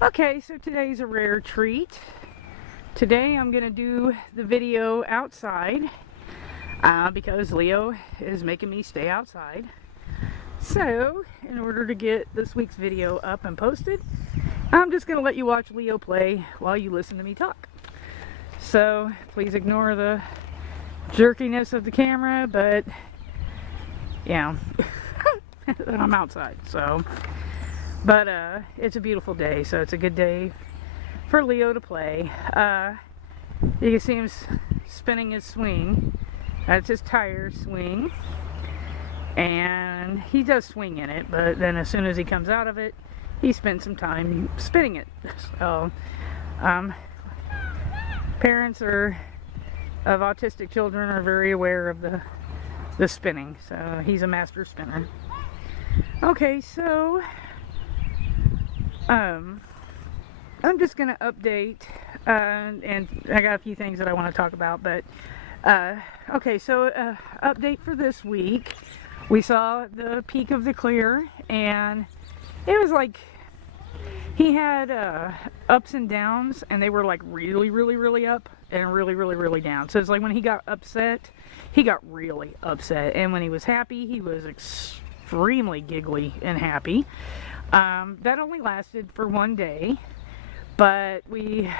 Okay, so today's a rare treat. Today I'm going to do the video outside because Leo is making me stay outside. So, in order to get this week's video up and posted, I'm just going to let you watch Leo play while you listen to me talk. So, please ignore the jerkiness of the camera, but yeah, I'm outside, so. But it's a beautiful day, so it's a good day for Leo to play. You can see him spinning his swing. That's his tire swing. And he does swing in it, but then as soon as he comes out of it, he spends some time spinning it. So, parents of autistic children are very aware of the spinning. So he's a master spinner. Okay, so I'm just going to update, and I got a few things that I want to talk about, but, okay, so, update for this week. We saw the peak of the clear, and it was like, he had, ups and downs, and they were like really, really, really up, and really, really, really down. So it's like when he got upset, he got really upset, and when he was happy, he was extremely giggly and happy. That only lasted for one day, but we,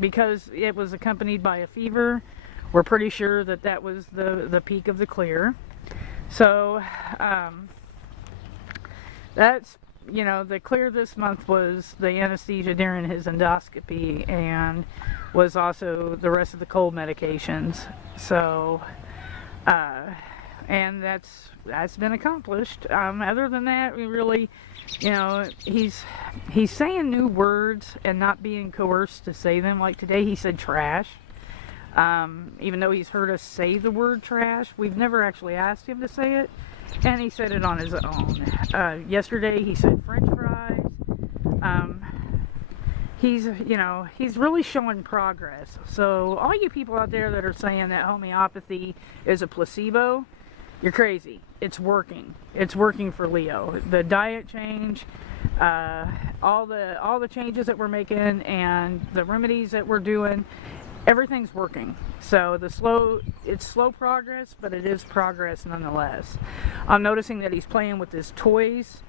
because it was accompanied by a fever, we're pretty sure that that was the peak of the clear. So, that's, you know, the clear this month was the anesthesia during his endoscopy and was also the rest of the cold medications. So, and that's been accomplished. Other than that, we really, you know, he's saying new words and not being coerced to say them. Like today he said trash. Even though he's heard us say the word trash, we've never actually asked him to say it, and he said it on his own. Yesterday he said french fries. He's really showing progress. So all you people out there that are saying that homeopathy is a placebo, you're crazy. It's working. It's working for Leo. The diet change, all the changes that we're making, and the remedies that we're doing, everything's working. So it's slow progress, but it is progress nonetheless. I'm noticing that he's playing with his toys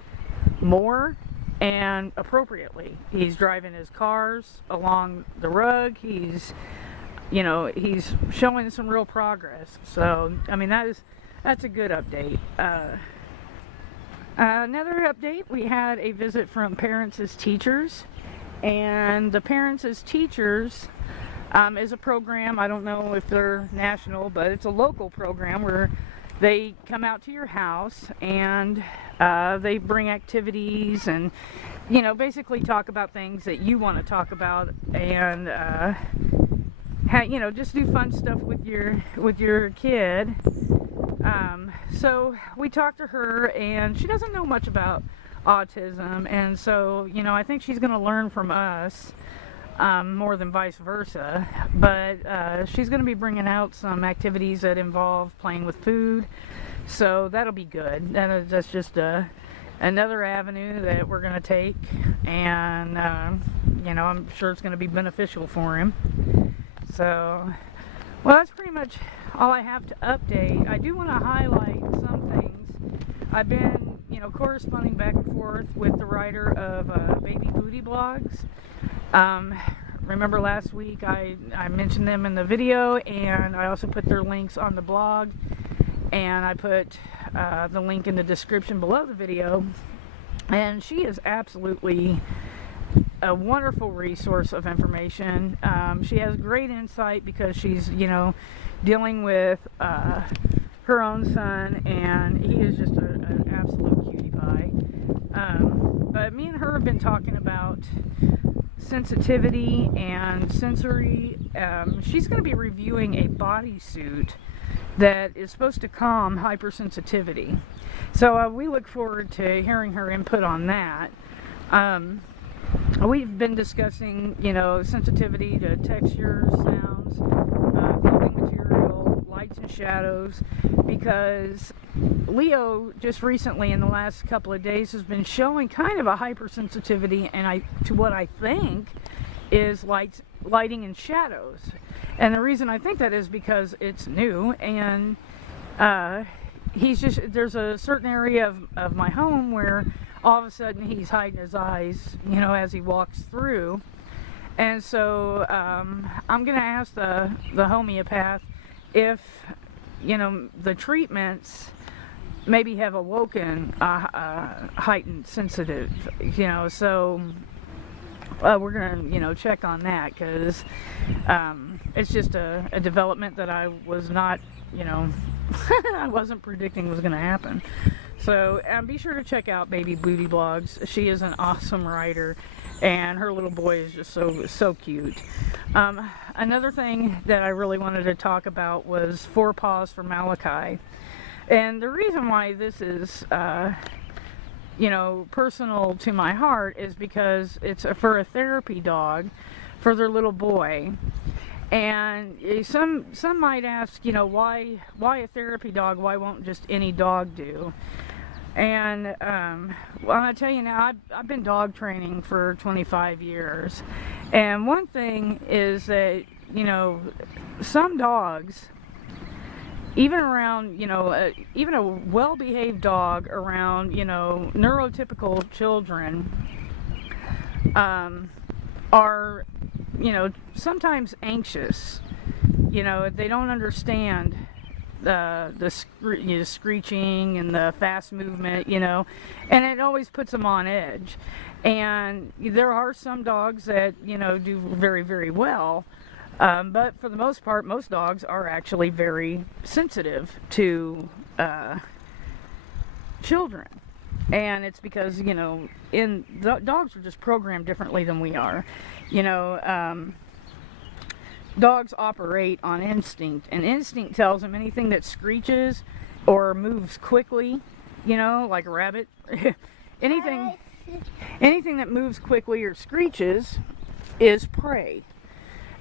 more and appropriately. He's driving his cars along the rug. He's showing some real progress. So, I mean, that's a good update. Another update, we had a visit from Parents as Teachers, and the Parents as Teachers is a program. I don't know if they're national, but it's a local program where they come out to your house and they bring activities and, you know, basically talk about things that you want to talk about, and just do fun stuff with your kid. So we talked to her, and she doesn't know much about autism, and so, you know, I think she's going to learn from us more than vice versa. But she's going to be bringing out some activities that involve playing with food, so that'll be good. That's just another avenue that we're going to take, and I'm sure it's going to be beneficial for him. So, well, that's pretty much all I have to update. I do want to highlight some things. I've been, corresponding back and forth with the writer of BabyBoodyBlogs. Remember last week I mentioned them in the video, and I also put their links on the blog, and I put the link in the description below the video. And she is absolutely a wonderful resource of information. She has great insight because she's, dealing with her own son, and he is just an absolute cutie pie. But me and her have been talking about sensitivity and sensory. She's going to be reviewing a bodysuit that is supposed to calm hypersensitivity. So we look forward to hearing her input on that. We've been discussing, sensitivity to textures, sounds, clothing material, light lights and shadows, because Leo just recently in the last couple of days has been showing kind of a hypersensitivity to what I think is lighting and shadows. And the reason I think that is because it's new, and there's a certain area of my home where all of a sudden he's hiding his eyes, as he walks through. And so I'm going to ask the homeopath if, the treatments maybe have awoken heightened sensitive, so we're going to, check on that, because it's just a development that I was not, I wasn't predicting was going to happen. So be sure to check out BabyBoodyBlogs. She is an awesome writer, and her little boy is just so cute. Another thing that I really wanted to talk about was Paws for Malachi. And the reason why this is, personal to my heart is because it's for a therapy dog for their little boy. And some might ask, why a therapy dog? Why won't just any dog do? And well, I'm gonna tell you now, I've been dog training for 25 years, and one thing is that some dogs, even around even a well-behaved dog around neurotypical children, are sometimes anxious. They don't understand the screeching and the fast movement, and it always puts them on edge. And there are some dogs that do very, very well, but for the most part, most dogs are actually very sensitive to children. And it's because dogs are just programmed differently than we are. Dogs operate on instinct, and instinct tells them anything that screeches or moves quickly, like a rabbit, anything that moves quickly or screeches is prey.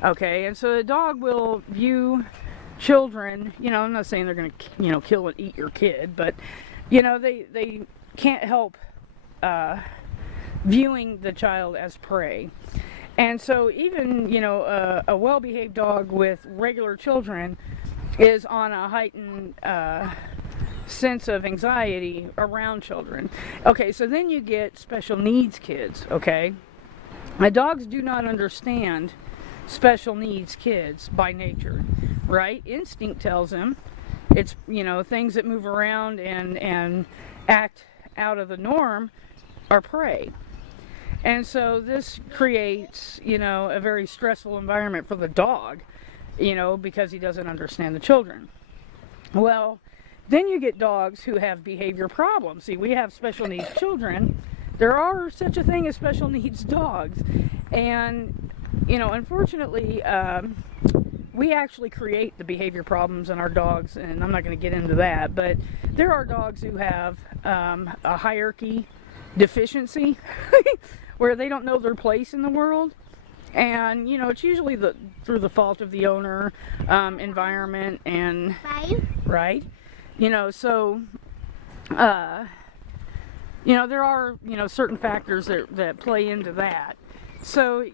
Okay, and so the dog will view children, I'm not saying they're going to, kill and eat your kid, but, they can't help viewing the child as prey. And so even, a well-behaved dog with regular children is on a heightened sense of anxiety around children. Okay, so then you get special needs kids, okay? Now, dogs do not understand special needs kids by nature, right? Instinct tells them it's, things that move around and act out of the norm are prey. And so this creates, a very stressful environment for the dog, because he doesn't understand the children. Well, then you get dogs who have behavior problems. See, we have special needs children. There are such a thing as special needs dogs. And, unfortunately, we actually create the behavior problems in our dogs, and I'm not going to get into that, but there are dogs who have a hierarchy deficiency where they don't know their place in the world, and it's usually through the fault of the owner, environment, and right, so there are certain factors that play into that. So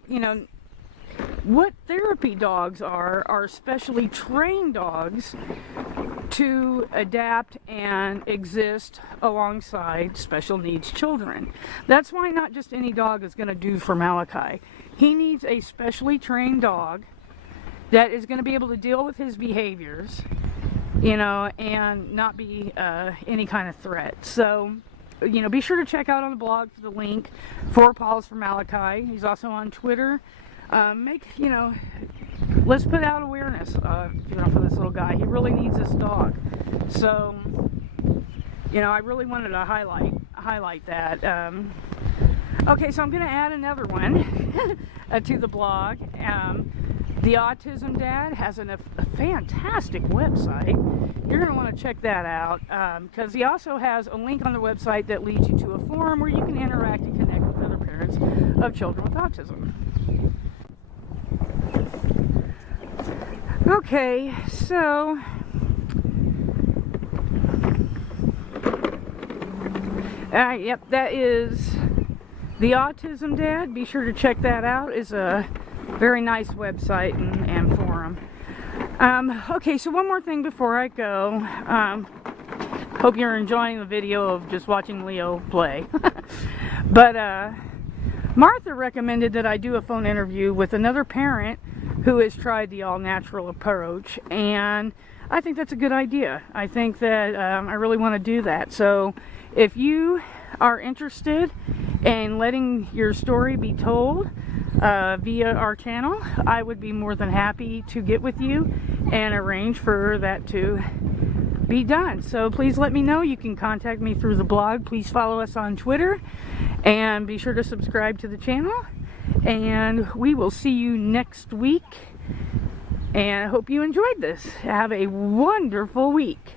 what therapy dogs are specially trained dogs to adapt and exist alongside special needs children. That's why not just any dog is going to do for Malachi. He needs a specially trained dog that is going to be able to deal with his behaviors, and not be any kind of threat. So, be sure to check out on the blog for the link for Paws for Malachi. He's also on Twitter. Let's put out awareness, for this little guy. He really needs this dog. So, I really wanted to highlight that. Okay, so I'm going to add another one to the blog. The Autism Dad has a fantastic website. You're going to want to check that out, because he also has a link on the website that leads you to a forum where you can interact and connect with other parents of children with autism. Okay, so Yep, that is the Autism Dad. Be sure to check that out. It's a very nice website and forum. Okay, so one more thing before I go. Hope you're enjoying the video of just watching Leo play. But Martha recommended that I do a phone interview with another parent who has tried the all-natural approach, and I think that's a good idea. I think that I really want to do that. So if you are interested in letting your story be told via our channel, I would be more than happy to get with you and arrange for that to be done. So please let me know. You can contact me through the blog. Please follow us on Twitter and be sure to subscribe to the channel, and we will see you next week, and I hope you enjoyed this. Have a wonderful week.